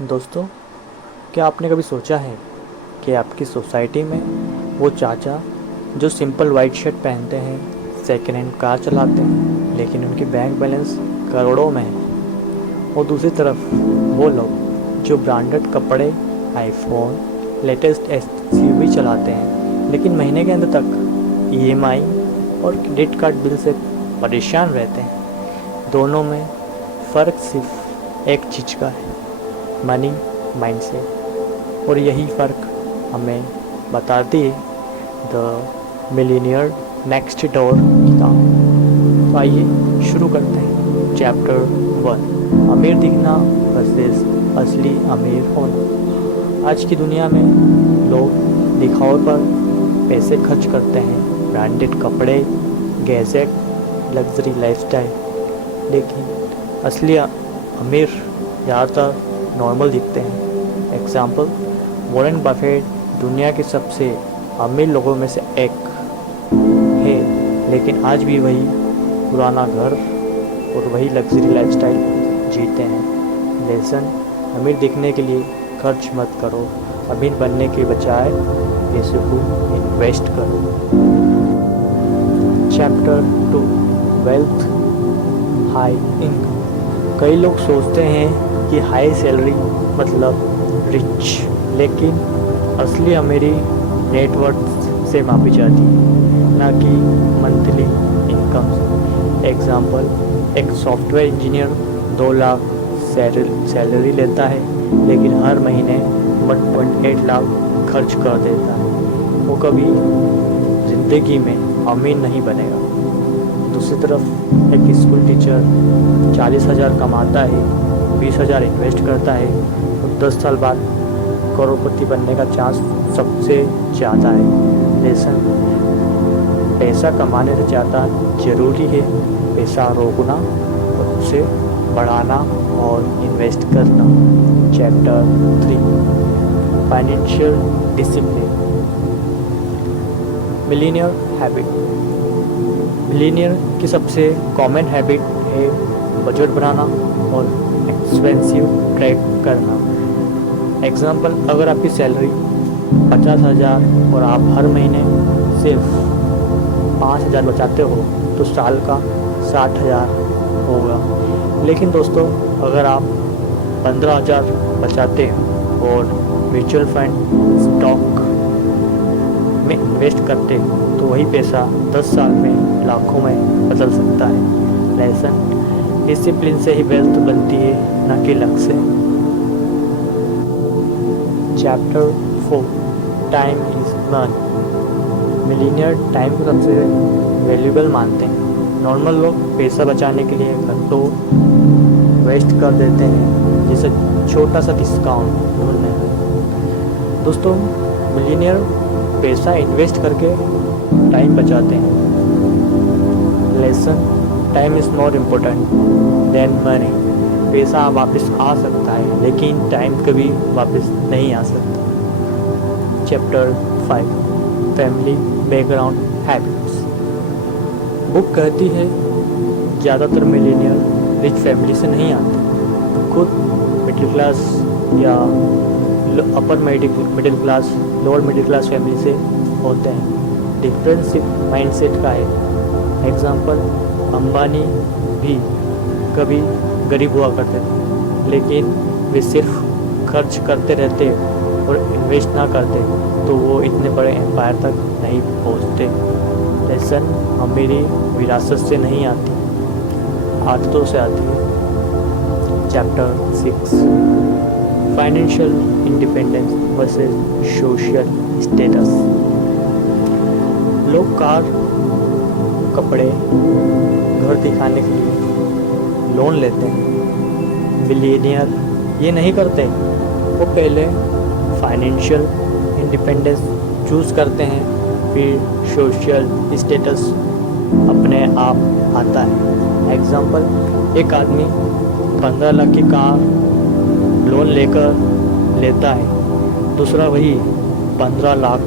दोस्तों, क्या आपने कभी सोचा है कि आपकी सोसाइटी में वो चाचा जो सिंपल वाइट शर्ट पहनते हैं, सेकेंड हैंड कार चलाते हैं, लेकिन उनकी बैंक बैलेंस करोड़ों में है। और दूसरी तरफ वो लोग जो ब्रांडेड कपड़े, आईफोन, लेटेस्ट एसयूवी चलाते हैं, लेकिन महीने के अंत तक ईएमआई और क्रेडिट कार्ड बिल से परेशान रहते हैं। दोनों में फ़र्क सिर्फ एक चीज़ का है, मनी माइंडसेट। और यही फ़र्क हमें बताती है द मिलीनियर नेक्स्ट डोर किताब। तो आइए शुरू करते हैं। चैप्टर 1, अमीर दिखना वर्सेस असली अमीर होना। आज की दुनिया में लोग दिखावे पर पैसे खर्च करते हैं, ब्रांडेड कपड़े, गैजेट, लग्जरी लाइफस्टाइल, लेकिन असली अमीर ज़्यादातर नॉर्मल दिखते हैं। एग्ज़ाम्पल, वॉरेन बफेट दुनिया के सबसे अमीर लोगों में से एक है, लेकिन आज भी वही पुराना घर और वही लग्जरी लाइफस्टाइल जीते हैं। लेसन, अमीर दिखने के लिए खर्च मत करो, अमीर बनने के बजाय पैसे को इन्वेस्ट करो। Chapter 2, wealth high income. कई लोग सोचते हैं कि हाई सैलरी मतलब रिच, लेकिन असली अमीरी नेटवर्थ से मापी जाती है, ना कि मंथली इनकम से। एग्ज़ाम्पल, एक सॉफ्टवेयर इंजीनियर 2 लाख सैलरी लेता है, लेकिन हर महीने 1.8 लाख खर्च कर देता है। वो कभी ज़िंदगी में अमीर नहीं बनेगा। दूसरी तरफ एक स्कूल टीचर 40,000 कमाता है, 20,000 इन्वेस्ट करता है और 10 साल बाद करोड़पति बनने का चांस सबसे ज़्यादा है। लेसन, पैसा कमाने से ज़्यादा ज़रूरी है पैसा रोकना और उसे बढ़ाना और इन्वेस्ट करना। Chapter 3, financial discipline. Millionaire habit. Millionaire की सबसे कॉमन हैबिट है बजट बनाना और एक्सपेंसिव ट्रैक करना। एग्ज़ाम्पल, अगर आपकी सैलरी 50,000 और आप हर महीने सिर्फ 5,000 बचाते हो तो साल का 60,000 होगा। लेकिन दोस्तों, अगर आप 15,000 बचाते हो और म्यूचुअल फंड, स्टॉक में इन्वेस्ट करते हो तो वही पैसा 10 साल में लाखों में बदल सकता है। लेसन, डिसिप्लिन से ही वेल्थ बनती है, न कि लक से। Chapter 4, time is money. Millionaire time को सबसे वैल्यूबल मानते हैं। नॉर्मल लोग पैसा बचाने के लिए घंटों वेस्ट कर देते हैं, जैसे छोटा सा डिस्काउंट ढूंढने में। दोस्तों, मिलीनियर पैसा इन्वेस्ट करके टाइम बचाते हैं। Lesson, time is more important then money. पैसा वापस आ सकता है, लेकिन टाइम कभी वापस नहीं आ सकता। Chapter 5, family background habits. Book कहती है ज़्यादातर मिलीनियर रिच फैमिली से नहीं आते, खुद मिडिल क्लास या upper middle class, lower middle class family से होते हैं। डिफरेंस सिर्फ माइंडसेट का है। एग्ज़ाम्पल, अंबानी भी कभी गरीब हुआ करते थे, लेकिन वे सिर्फ खर्च करते रहते और इन्वेस्ट ना करते तो वो इतने बड़े एम्पायर तक नहीं पहुंचते। लेसन, अमीरी विरासत से नहीं आती, आदतों से आती है। Chapter 6, financial independence versus social status. लोग कार, कपड़े, घर दिखाने के लिए लोन लेते हैं। मिलीनियर ये नहीं करते, वो पहले फाइनेंशियल इंडिपेंडेंस चूज़ करते हैं, फिर सोशल स्टेटस अपने आप आता है। एग्ज़ाम्पल, एक आदमी 15 लाख की कार लोन लेकर लेता है, दूसरा वही 15 लाख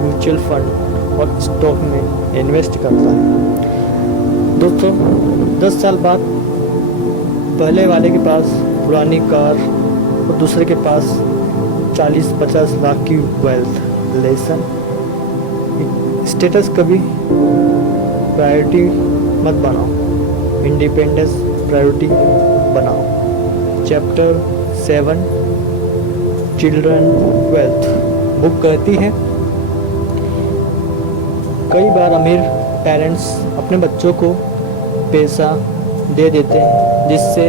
म्यूचुअल फंड और स्टॉक में इन्वेस्ट करता है। दोस्तों, 10 साल बाद पहले वाले के पास पुरानी कार, और दूसरे के पास 40-50 लाख की वेल्थ। लेसन, स्टेटस कभी प्रायोरिटी मत बनाओ, इंडिपेंडेंस प्रायोरिटी बनाओ। Chapter 7 children wealth. बुक कहती है कई बार अमीर पेरेंट्स अपने बच्चों को पैसा दे देते हैं जिससे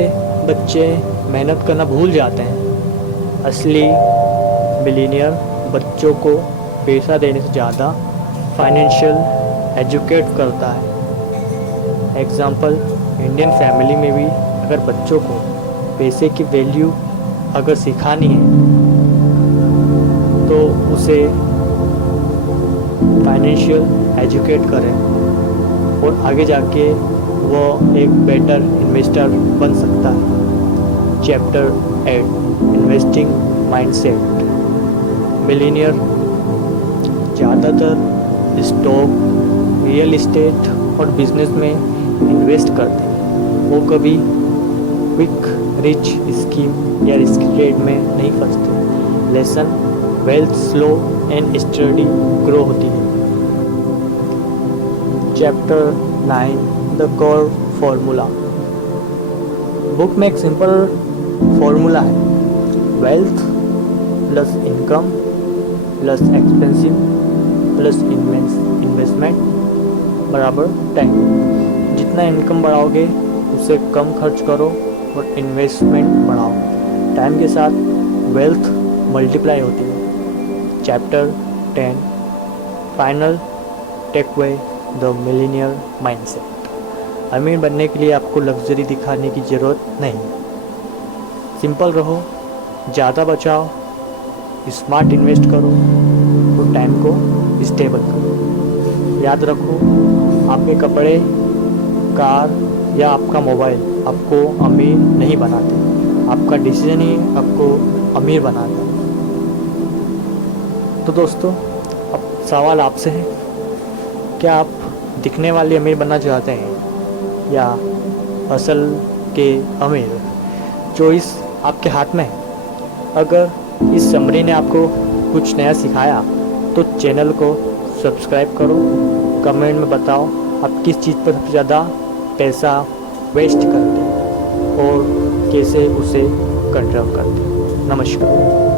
बच्चे मेहनत करना भूल जाते हैं। असली बिलियनियर बच्चों को पैसा देने से ज़्यादा फाइनेंशियल एजुकेट करता है। एग्ज़ाम्पल, इंडियन फैमिली में भी अगर बच्चों को पैसे की वैल्यू अगर सिखानी है तो उसे फाइनेंशियल एजुकेट करें और आगे जाके वो एक बेटर इन्वेस्टर बन सकता है। Chapter 8 investing mindset. बिलियनियर ज़्यादातर स्टॉक, रियल एस्टेट और बिजनेस में इन्वेस्ट करते हैं। वो कभी क्विक रिच स्कीम या रिस्क ट्रेड में नहीं फंसते। Lesson, wealth slow and steady grow होती है। Chapter 9 the core formula. Book में एक सिंपल फॉर्मूला है, wealth plus income plus expensive plus investment बराबर टाइम। जितना इनकम बढ़ाओगे उससे कम खर्च करो और इन्वेस्टमेंट बढ़ाओ। टाइम के साथ वेल्थ मल्टीप्लाई होती है। Chapter 10 final takeaway the millionaire mindset. अमीर बनने के लिए आपको लग्जरी दिखाने की ज़रूरत नहीं। सिंपल रहो, ज़्यादा बचाओ, स्मार्ट इन्वेस्ट करो और टाइम को स्टेबल करो। याद रखो, आपके कपड़े, कार या आपका मोबाइल आपको अमीर नहीं बनाते, आपका डिसीजन ही आपको अमीर बनाता है। तो दोस्तों, अब सवाल आपसे है, क्या आप दिखने वाले अमीर बनना चाहते हैं या असल के अमीर? चॉइस आपके हाथ में है। अगर इस समरी ने आपको कुछ नया सिखाया तो चैनल को सब्सक्राइब करो। कमेंट में बताओ आप किस चीज़ पर सबसे ज़्यादा पैसा वेस्ट करते हैं और कैसे उसे कंट्रोल करते हैं। नमस्कार।